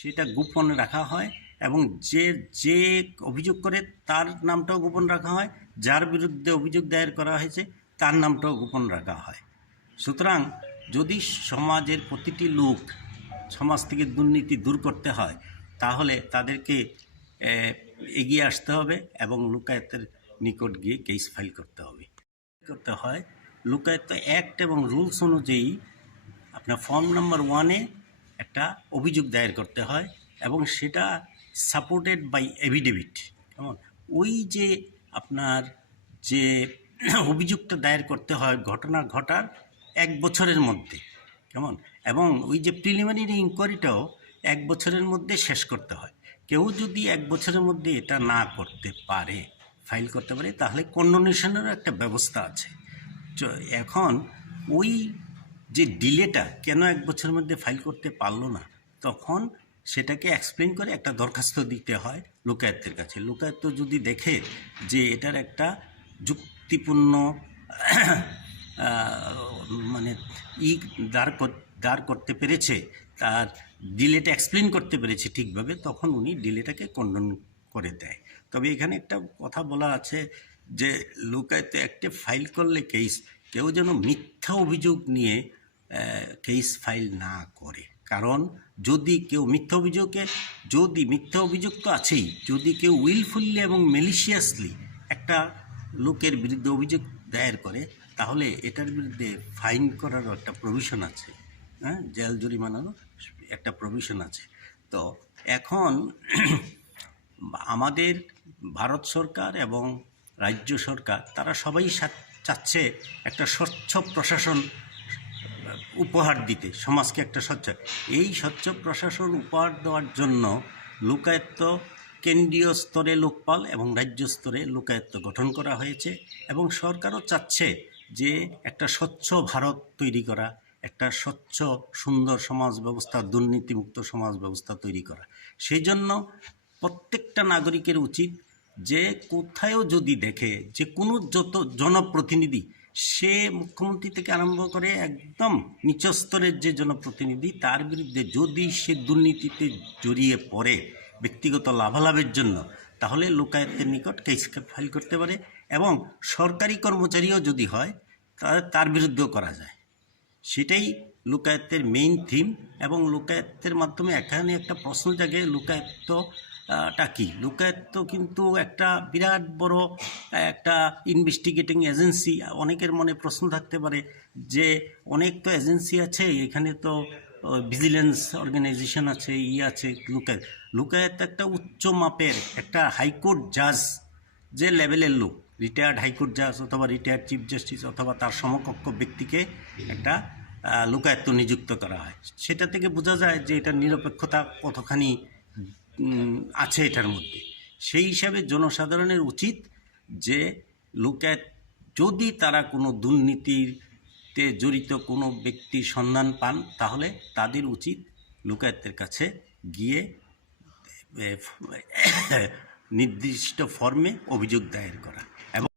সেটা গোপন রাখা হয় এবং যে যে অভিযোগ করে তার নামটাও গোপন রাখা হয়, যার বিরুদ্ধে অভিযোগ দায়ের করা হয়েছে তার নামটাও গোপন রাখা হয়। সুতরাং যদি সমাজের প্রতিটি লোক সমাজ থেকে দুর্নীতি দূর করতে হয় তাহলে তাদেরকে এগিয়ে আসতে হবে এবং লোকায়তের নিকট গিয়ে কেস ফাইল করতে হবে। লোকায়ত অ্যাক্ট এবং রুলস অনুযায়ী আপনার ফর্ম নাম্বার 1-এ একটা অভিযোগ দায়ের করতে হয় এবং সেটা সাপোর্টেড বাই এভিডেভিট। কেমন, ওই যে আপনার যে অভিযোগটা দায়ের করতে হয় ঘটনা ঘটার 1 বছরের মধ্যে, কেমন, এবং ওই যে প্রিলিমিনারি ইনকোয়ারিটাও 1 বছরের মধ্যে শেষ করতে হয়। কেউ যদি 1 বছরের মধ্যে এটা না করতে পারে, ফাইল করতে পারে, তাহলে কন্ডোনেশনেরও একটা ব্যবস্থা আছে। এখন ওই যে ডিলেটা কেন 1 বছরের মধ্যে ফাইল করতে পারলো না, তখন সেটাকে এক্সপ্লেন করে একটা দরখাস্ত দিতে হয় লোকায়তের কাছে। লোকায়ত যদি দেখে যে এটার একটা যুক্তিপূর্ণ মানে দাঁড় করতে পেরেছে, তার ডিলেটা এক্সপ্লেন করতে পেরেছে ঠিকভাবে, তখন উনি ডিলেটাকে কন্ডন করে দেয়। তবে এখানে একটা কথা বলা আছে যে লোকায়ত অ্যাক্টে ফাইল করলে কেস, কেউ যেন মিথ্যা অভিযোগ নিয়ে কেস ফাইল না করে। কারণ যদি কেউ মিথ্যা অভিযোগ তো আছেই, যদি কেউ উইলফুললি এবং ম্যালিশিয়াসলি একটা লোকের বিরুদ্ধে অভিযোগ দায়ের করে, তাহলে এটার বিরুদ্ধে ফাইন করারও একটা প্রভিশন আছে, হ্যাঁ, জেল জরিমানারও একটা প্রভিশন আছে। তো এখন আমাদের ভারত সরকার এবং রাজ্য সরকার তারা সবাই চাচ্ছে একটা স্বচ্ছ প্রশাসন উপহার দিতে, সমাজকে একটা এই স্বচ্ছ প্রশাসন উপহার দেওয়ার জন্য লোকায়ত কেন্দ্রীয় স্তরে লোকপাল এবং রাজ্য স্তরে লোকায়ত গঠন করা হয়েছে এবং সরকারও চাচ্ছে যে একটা স্বচ্ছ ভারত তৈরি করা, একটা স্বচ্ছ সুন্দর সমাজ ব্যবস্থা, দুর্নীতিমুক্ত সমাজ ব্যবস্থা তৈরি করা। সেই জন্য প্রত্যেকটা নাগরিকের উচিত যে কোথায়ও যদি দেখে যে কোনো জনপ্রতিনিধি, সে মুখ্যমন্ত্রী থেকে আরম্ভ করে একদম নিচস্তরের যে জনপ্রতিনিধি, তার বিরুদ্ধে যদি সে দুর্নীতিতে জড়িয়ে পড়ে ব্যক্তিগত লাভালাভের জন্য, তাহলে লোকায়তের নিকট কেস ফাইল করতে পারে এবং সরকারি কর্মচারীও যদি হয় তার বিরুদ্ধেও করা যায়। সেটাই লোকায়তের মেইন থিম। এবং লোকায়তের মাধ্যমে এখানে একটা প্রশ্ন জাগে, লোকায়তটা কি? লোকায়ত কিন্তু একটা বিরাট বড় একটা ইনভেস্টিগেটিং এজেন্সি। অনেকের মনে প্রশ্ন থাকতে পারে যে অনেক তো এজেন্সি আছে, এখানে তো ভিজিলেন্স অর্গানাইজেশন আছে, আছে। লোকায়ত একটা উচ্চ মাপের একটা হাইকোর্ট জাজ যে লেভেলের লোক, রিটায়ার্ড হাইকোর্ট জাজ অথবা রিটায়ার্ড চিফ জাস্টিস অথবা তার সমকক্ষ ব্যক্তিকে একটা লোকায়ত নিযুক্ত করা হয়। সেটা থেকে বোঝা যায় যে এটার নিরপেক্ষতা কতখানি আছে এটার মধ্যে। সেই হিসাবে জনসাধারণের উচিত যে লোকায়ত যদি তারা কোনো দুর্নীতিতে জড়িত কোনো ব্যক্তির সন্ধান পান, তাহলে তাদের উচিত লোকায়তের কাছে গিয়ে নির্দিষ্ট ফর্মে অভিযোগ দায়ের করা।